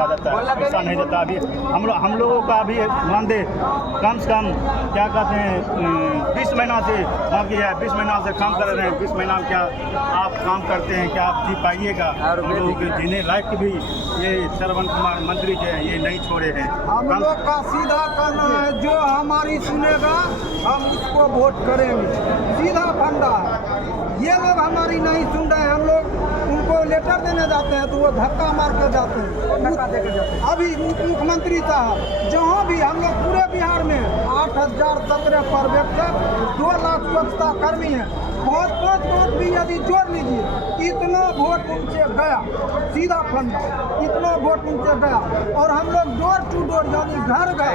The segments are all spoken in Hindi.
देखा जाता है, पैसा नहीं देता। अभी हम लोगों का अभी मानदेय कम से कम क्या कहते हैं 20 महीना से बाकी है, 20 महीना से काम कर रहे हैं। 20 महीना में क्या आप काम करते हैं, क्या आप जी पाइएगा? हम लोगों के जीने लायक भी ये श्रवण कुमार मंत्री जो है ये नहीं छोड़े हैं। हम लोग का सीधा कहना है, जो हमारी सुनेगा हम उसको वोट करेंगे, सीधा फंडा है। ये लोग हमारी नहीं सुन रहे हैं, हम लोग उनको लेटर देने जाते हैं तो वो धक्का मार के जाते हैं। अभी मुख्यमंत्री साहब जहाँ भी हम लोग पूरे बिहार में 8,017 पर्यवेक्षक, 2 लाख स्वच्छता कर्मी हैं, 5-5 वोट भी यदि जोड़ लीजिए, इतना वोट उनसे गया, सीधा फंडा, इतना वोट उनसे गया। और हम लोग डोर टू डोर यानी घर घर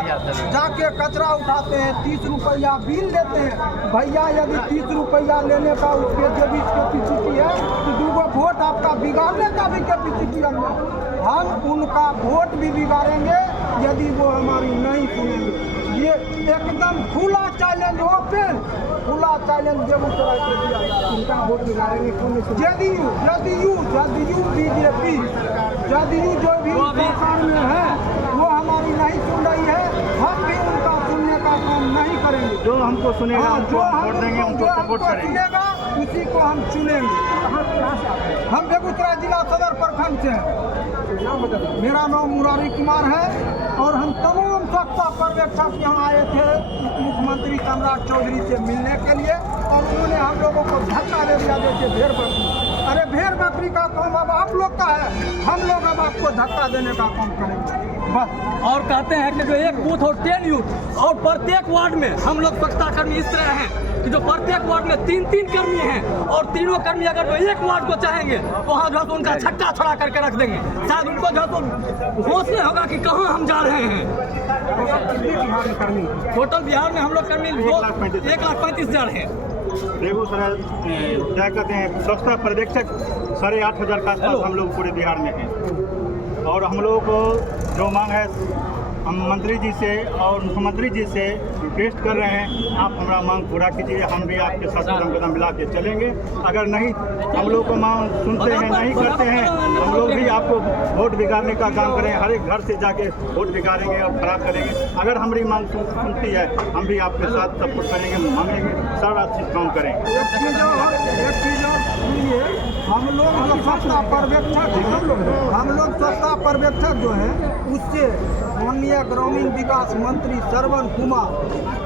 जाके कचरा उठाते हैं, 30 रुपया बिल लेते हैं। भैया यदि 30 रुपया लेने का उसके जो भी कैपेसिटी है तो 2 वोट आपका बिगाड़ने का भी कैपेसिटी हम उनका वोट भी बिगाड़ेंगे यदि वो हमारी नहीं सुनेंगे। ये एकदम खुला चैलेंज, ओपन खुला चैलेंज बेगूसराय के दिया। उनका वोट बिगाड़ेंगे जदयू बीजेपी, जदयू जो भी सरकार में है वो हमारी नहीं सुन रही है, हम भी उनका सुनने का काम नहीं करेंगे। जो हमको सुनेगा जो वोट देंगे, उनको सपोर्ट करेंगे, सुनेगा उसी को हम चुनेंगे। हम बेगूसराय जिला सदर प्रखंड से हैं। मेरा नाम मुरारी कुमार है और हम तमाम स्वच्छता पर्यवेक्षक यहाँ आए थे मुख्यमंत्री सम्राट चौधरी से मिलने के लिए, और उन्होंने हम लोगों को धक्का दे दिया जैसे भेड़ बकरी। अरे भेड़ बकरी का काम अब आप लोग का है, हम लोग अब आपको धक्का देने का काम करेंगे बस। और कहते हैं कि जो एक बूथ और 10 यूथ और प्रत्येक वार्ड में हम लोग स्वच्छता कर्मी इस तरह हैं कि जो प्रत्येक वार्ड में 3-3 कर्मी हैं, और तीनों कर्मी अगर जो एक वार्ड को चाहेंगे वहाँ जो है तो उनका छक्का छड़ा करके रख देंगे। शायद उनको जो है तो होश नहीं होगा कि कहाँ हम जा रहे हैं। टोटल बिहार में हम लोग कर्मी 1,35,000 हैं। बेगूसराय क्या कहते हैं स्वच्छता पर्यवेक्षक 8,500 के आसपास हम लोग पूरे बिहार में हैं। और हम लोगों को जो मांग है हम मंत्री जी से और मुख्यमंत्री जी से रिक्वेस्ट कर रहे हैं, आप हमारा मांग पूरा कीजिए, हम भी आपके साथ कदम मिला के चलेंगे। अगर नहीं हम लोग को मांग सुनते हैं, नहीं करते हैं, हम लोग भी आपको वोट बिगाड़ने का काम करेंगे, हर एक घर से जाके वोट बिगाड़ेंगे और खराब करेंगे। अगर हमारी मांग सुनती है हम भी आपके साथ सपोर्ट करेंगे, मांगेंगे, सारा चीज़ काम करेंगे। एक चीज़ हम लोग जो स्वच्छता पर्यवेक्षक जो है उससे माननीय ग्रामीण विकास मंत्री श्रवण कुमार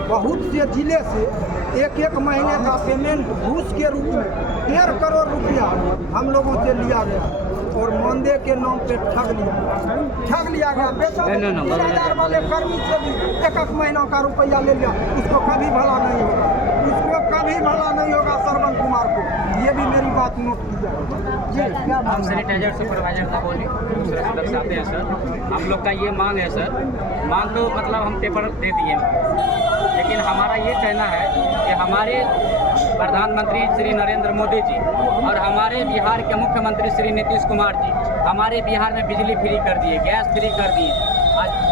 बहुत से जिले से एक महीने का पेमेंट घूस के रूप में 1.5 करोड़ रुपया हम लोगों से लिया गया और मानदेय के नाम पे ठग लिया गया। वेतन 3,000 वाले कर्मी से भी 1 महीना का रुपया ले लिया, उसको कभी भला नहीं होगा, श्रवण कुमार को। ये भी मेरी बात नोट कीजिए। हम सैनिटाइजर सुपरवाइजर का बोले दूसरे से दर्शाते हैं सर। हम लोग का ये मांग है सर, मांग तो मतलब हम पेपर दे दिए, लेकिन हमारा ये कहना है कि हमारे प्रधानमंत्री श्री नरेंद्र मोदी जी और हमारे बिहार के मुख्यमंत्री श्री नीतीश कुमार जी हमारे बिहार में बिजली फ्री कर दिए, गैस फ्री कर दिए।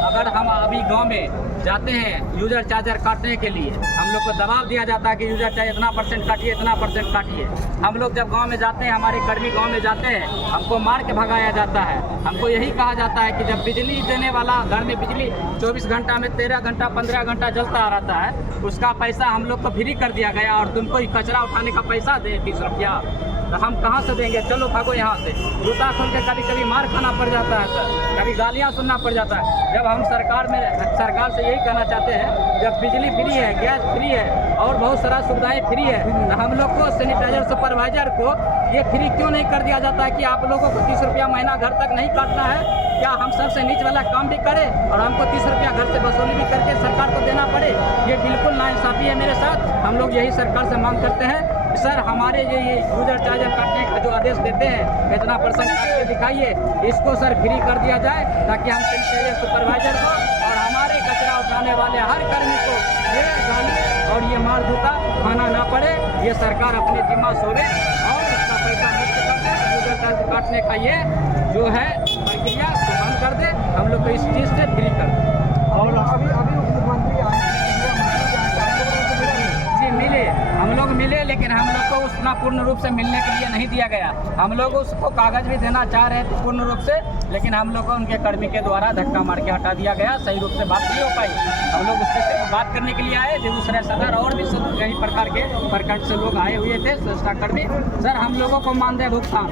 अगर हम अभी गांव में जाते हैं यूजर चार्जर काटने के लिए, हम लोग को दबाव दिया जाता है कि यूजर चार्जर इतना % काटिए, इतना % काटिए। हम लोग जब गांव में जाते हैं, हमारे कर्मी गांव में जाते हैं, हमको मार के भगाया जाता है। हमको यही कहा जाता है कि जब बिजली देने वाला घर में बिजली 24 घंटा में 13 घंटा 15 घंटा जलता आ रहता है, उसका पैसा हम लोग को फ्री कर दिया गया और तुमको कचरा उठाने का पैसा दे 30 रुपया, तो हम कहाँ से देंगे? चलो भागो यहाँ से। जूता खोल के कभी कभी मार खाना पड़ जाता है सर, कभी गालियाँ सुनना पड़ जाता है। जब हम सरकार से यही कहना चाहते हैं, जब बिजली फ्री है, गैस फ्री है और बहुत सारा सुविधाएं फ्री है, तो हम लोग को सैनिटाइजर सुपरवाइजर को ये फ्री क्यों नहीं कर दिया जाता है कि आप लोगों को 30 रुपया महीना घर तक नहीं काटना है? क्या हम सबसे नीच वाला काम भी करें और हमको 30 रुपया घर से वसूली भी करके सरकार को देना पड़े? ये बिल्कुल नाइंसाफी है मेरे साथ। हम लोग यही सरकार से मांग करते हैं, सर हमारे ये यूजर चार्जर काटने का जो आदेश देते हैं इतना % काट के दिखाइए, इसको सर फ्री कर दिया जाए ताकि हम सैनिटाइजर सुपरवाइजर को और हमारे कचरा उठाने वाले हर कर्मी को ये गाली और ये मार धोखा खाना ना पड़े। ये सरकार अपने जिम्मा सोवे और इसका पैसा मुक्त कर दे, यूजर चार्जर काटने का ये जो है प्रक्रिया बंद कर दे, हम लोग को इस चीज़ से फ्री कर दे। और अभी मुख्यमंत्री जी मिले, हम लोग मिले, लेकिन हम लोग को उतना पूर्ण रूप से मिलने के लिए नहीं दिया गया। हम लोग उसको कागज भी देना चाह रहे थे पूर्ण रूप से, लेकिन हम लोग को उनके कर्मी के द्वारा धक्का मार के हटा दिया गया। सही रूप से बात नहीं हो पाई। हम लोग उससे सिर्फ बात करने के लिए आए। बेगूसराय सदर और भी कई प्रकार के प्रखंड से लोग आए हुए थे स्वच्छता कर्मी। सर हम लोगों को मानदेय भुगतान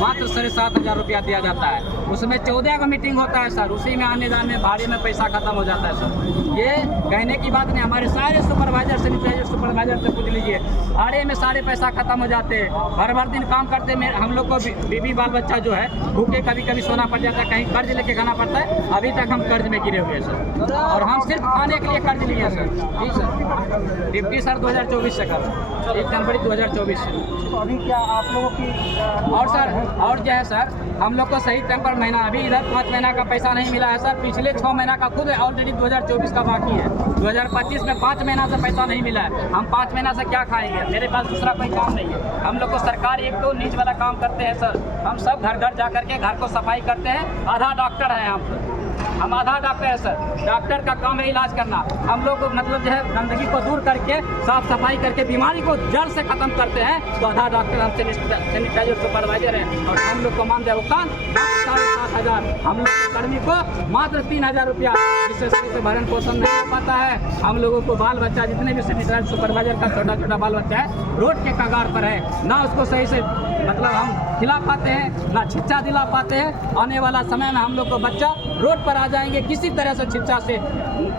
मात्र 7,500 रुपया दिया जाता है। उसमें 14 का मीटिंग होता है सर, उसी में आने जाने भाड़े में पैसा खत्म हो जाता है सर। ये कहने की बात नहीं। हमारे सारे सुपरवाइजर सैनिटाइजर सुपरवाइजर से पूछ लीजिए, भाड़े में सारे पैसा खत्म हो जाते हैं। भर दिन काम करते में हम लोग को बीवी बाल बच्चा जो है भूखे कभी कभी सोना पड़ जाता है, कहीं कर्ज लेके खाना पड़ता है। अभी तक हम कर्ज में गिरे हुए हैं सर, और हम सिर्फ खाने के लिए कर्ज लिए हैं सर। जी सर, डिप्टी सर 2024 से कर 1 जनवरी 2024 से। अभी क्या आप लोगों की और सर और जो है सर, हम लोग को सही टाइम पर महीना अभी इधर 5 महीना का पैसा नहीं मिला है सर। पिछले 6 महीना का खुद ऑलरेडी 2024 का बाकी है। 2025 में 5 महीना से पैसा नहीं मिला है। हम 5 महीना से क्या खाएंगे? मेरे पास दूसरा कोई काम नहीं है। हम लोग को सरकार एक तो नीच वाला काम करते हैं सर। हम सब घर घर जा करके घर को सफाई करते हैं। आधा डॉक्टर हैं हम आधा डॉक्टर है सर। डॉक्टर का काम है इलाज करना। हम लोग मतलब जो है गंदगी को दूर करके साफ सफाई करके बीमारी को जड़ से खत्म करते हैं। तो आधा डॉक्टर हम सैनिटाइजर सुपरवाइजर हैं, और हम लोग को मानदेय भुगतान 7,500। हम लोग के कर्मी को मात्र 3,000 रुपया, जिससे सही से भरण पोषण नहीं हो पाता है। हम लोगों को बाल बच्चा जितने भी सैनिटाइजर सुपरवाइजर का छोटा छोटा बाल बच्चा है रोड के कगार पर है, ना उसको सही से मतलब हम खिला पाते हैं, ना शिक्षा दिला पाते हैं। आने वाला समय में हम लोग को बच्चा रोड पर आ जाएंगे, किसी तरह से शिक्षा से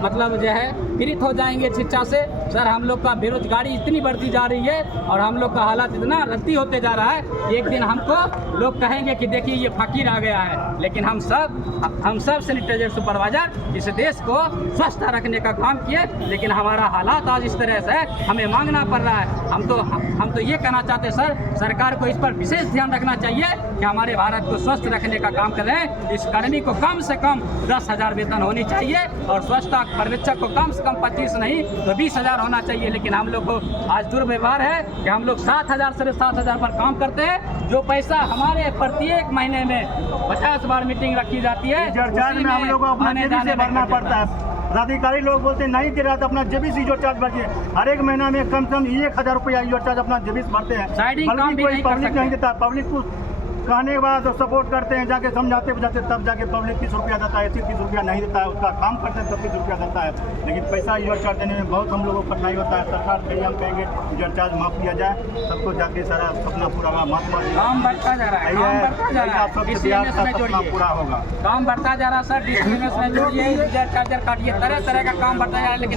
मतलब जो है पीड़ित हो जाएंगे शिक्षा से। सर हम लोग का बेरोजगारी इतनी बढ़ती जा रही है, और हम लोग का हालात इतना रद्दी होते जा रहा है। एक दिन हमको लोग कहेंगे कि देखिए ये फकीर आ गया है। लेकिन हम सब सैनिटाइजर सुपरवाइजर इस देश को स्वस्थ रखने का काम किए, लेकिन हमारा हालात आज इस तरह से है, हमें मांगना पड़ रहा है। हम तो ये कहना चाहते हैं सर, सरकार को इस पर विशेष ध्यान रखना चाहिए कि हमारे भारत को स्वस्थ रखने का काम करें। इस कर्मी को कम से कम 10,000 वेतन होनी चाहिए, और स्वच्छता पर्यवेक्षक को कम से कम 25 नहीं तो 20,000 होना चाहिए। लेकिन हम लोग को आज दुर्व्यवहार है कि हम लोग 7,000 से 7,000 पर काम करते हैं। जो पैसा हमारे प्रत्येक महीने में 50 बार मीटिंग रखी जाती है, चार्ज में हम लोग को अपना जेबी से भरना पड़ता है। अधिकारी लोग बोलते हैं नहीं दे रहा तो अपना जेबी से जो चार्ज भरिए। हर एक महीना में कम से कम 1,000 रुपया जो चार्ज अपना जेबी से भरते हैं। पब्लिक नहीं देता। पब्लिक को कहने के बाद सपोर्ट करते हैं, जाके समझाते बुझाते, तब जाके पब्लिक 30 रुपया देता है। 30 रुपया नहीं देता है, उसका काम करते हैं तब 30 रुपया देता है। लेकिन पैसा यूज चार्ज देने में बहुत हम लोगों को कठिनाई होता है। सरकार से हम कहेंगे यूज चार्ज माफ किया जाए, सबको जाके सारा सपना पूरा हुआ। महात्मा काम बढ़ता जा रहा है, काम बढ़ता जा रहा है। सपना पूरा होगा। काम बढ़ता जा रहा है सर, डिस्ट्रिक्ट में जोड़िए, चार्जर काटिए, तरह तरह का काम बढ़ता जा रहा है। लेकिन